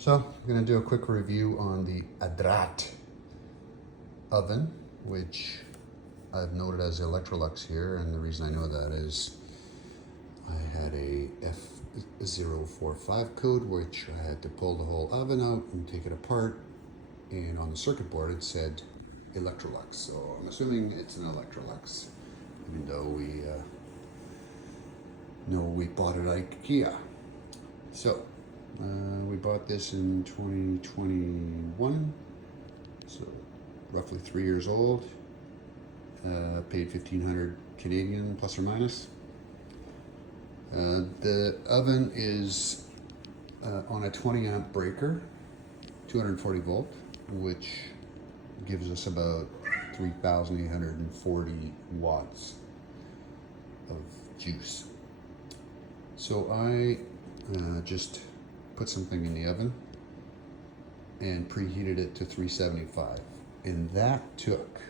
So I'm going to do a quick review on the Adrätt oven, which I've noted as Electrolux here, and the reason I know that is I had a F045 code, which I had to pull the whole oven out and take it apart, and on the circuit board it said Electrolux, so I'm assuming it's an Electrolux, even though we know we bought it at IKEA. So we bought this in 2021, so roughly 3 years old. Paid 1,500 Canadian plus or minus. The oven is on a 20 amp breaker, 240 volt, which gives us about 3,840 watts of juice. So I just put something in the oven and preheated it to 375, and that took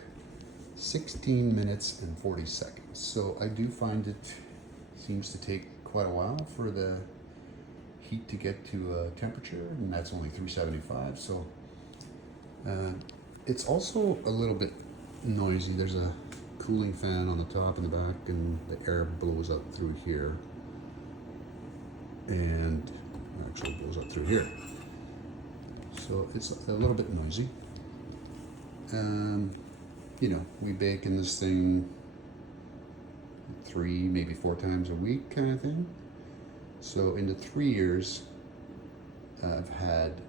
16 minutes and 40 seconds. So I do find it seems to take quite a while for the heat to get to a temperature, and that's only 375. So it's also a little bit noisy. There's a cooling fan on the top and the back, and the air blows out through here, and actually blows up through here. So it's a little bit noisy. You know, we bake in this thing 3, maybe 4 times a week kind of thing. So in the 3 years, I've had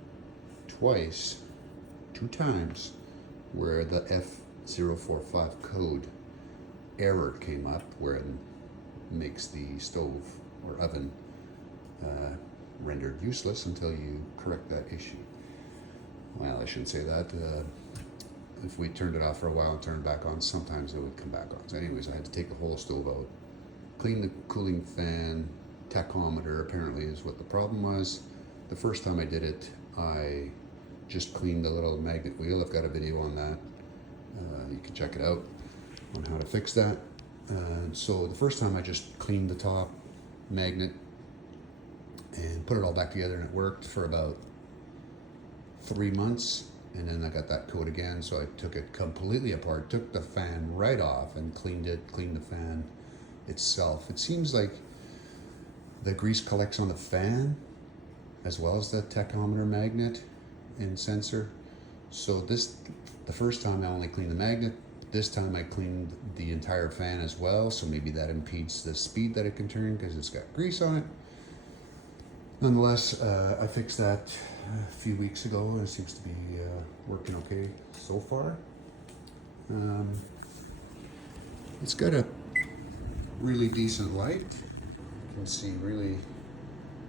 2 times, where the F045 code error came up, where it makes the stove or oven rendered useless until you correct that issue. Well, I shouldn't say that. If we turned it off for a while and turned it back on, sometimes it would come back on. So anyways, I had to take the whole stove out, clean the cooling fan, tachometer apparently is what the problem was. The first time I did it, I just cleaned the little magnet wheel. I've got a video on that. You can check it out on how to fix that. So the first time I just cleaned the top magnet and put it all back together, and it worked for about 3 months. And then I got that code again, so I took it completely apart, took the fan right off and cleaned the fan itself. It seems like the grease collects on the fan as well as the tachometer magnet and sensor. So the first time I only cleaned the magnet. This time I cleaned the entire fan as well, so maybe that impedes the speed that it can turn because it's got grease on it. Nonetheless, I fixed that a few weeks ago, and it seems to be working okay so far. It's got a really decent light. You can see really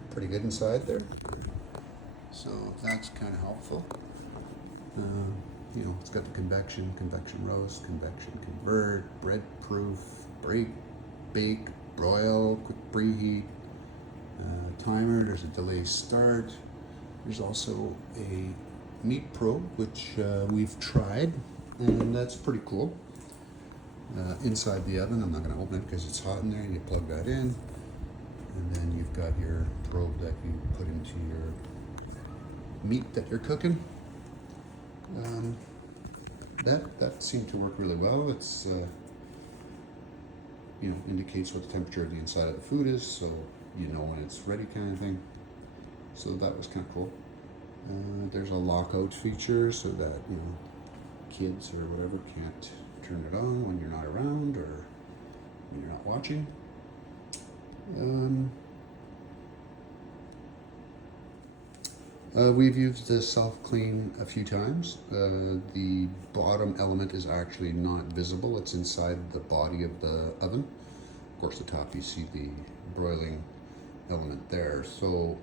pretty good inside there. So that's kind of helpful. You know, it's got the convection roast, convection convert, bread proof, bake, broil, quick preheat. Timer, there's a delay start. There's also a meat probe, which we've tried, and that's pretty cool. Inside the oven, I'm not going to open it because it's hot in there. You plug that in, and then you've got your probe that you put into your meat that you're cooking. That seemed to work really well. It's you know, indicates what the temperature of the inside of the food is, so you know when it's ready, kind of thing. So that was kind of cool. There's a lockout feature so that, you know, kids or whatever can't turn it on when you're not around or when you're not watching. We've used the self-clean a few times. The bottom element is actually not visible. It's inside the body of the oven. Of course, the top, you see the broiling element there. So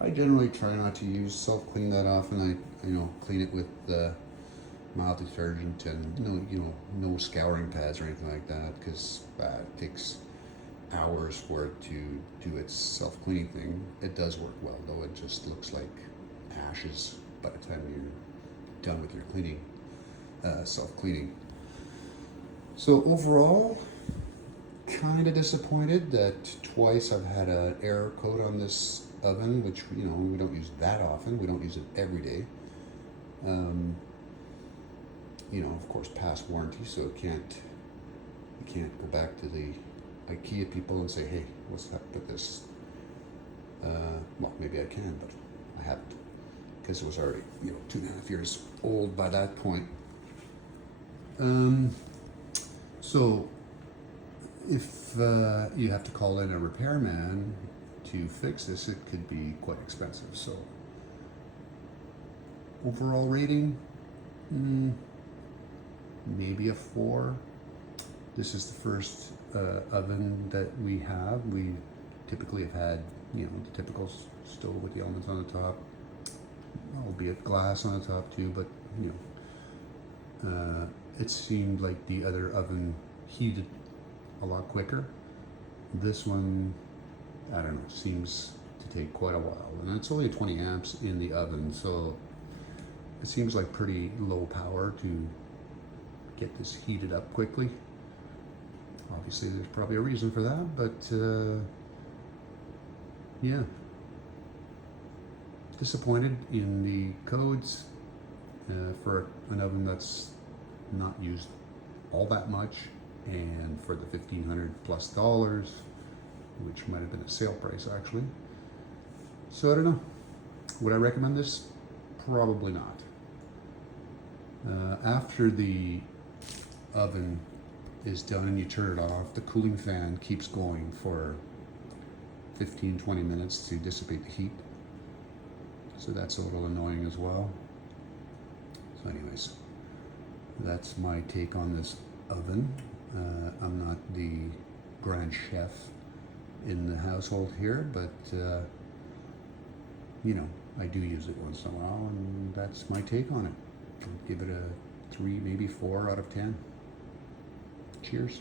I generally try not to use self-clean that often. I clean it with mild detergent and no scouring pads or anything like that, because it takes hours for it to do its self-cleaning thing. It does work well, though. It just looks like ashes by the time you're done with your cleaning, self-cleaning. So overall, kind of disappointed that twice I've had an error code on this oven, which, you know, we don't use that often. We don't use it every day. You know, of course, past warranty, so you can't go back to the IKEA people and say, hey, what's up with this? Well, maybe I can, but I haven't, because it was already, you know, 2.5 years old by that point. So if you have to call in a repairman to fix this, it could be quite expensive. So overall rating, maybe a 4. This is the first oven that we have. We typically have had, you know, the typical stove with the elements on the top, albeit glass on the top too, but, you know, it seemed like the other oven heated a lot quicker. This one, I don't know, seems to take quite a while, and it's only 20 amps in the oven, so it seems like pretty low power to get this heated up quickly. Obviously there's probably a reason for that, but yeah, disappointed in the codes for an oven that's not used all that much, and for the $1,500+, which might have been a sale price actually. So I don't know. Would I recommend this? Probably not. After the oven is done and you turn it off, the cooling fan keeps going for 15-20 minutes to dissipate the heat. So that's a little annoying as well. So anyways, that's my take on this oven. I'm not the grand chef in the household here, but you know, I do use it once in a while, and that's my take on it. I'd give it a 3, maybe 4 out of 10. Cheers.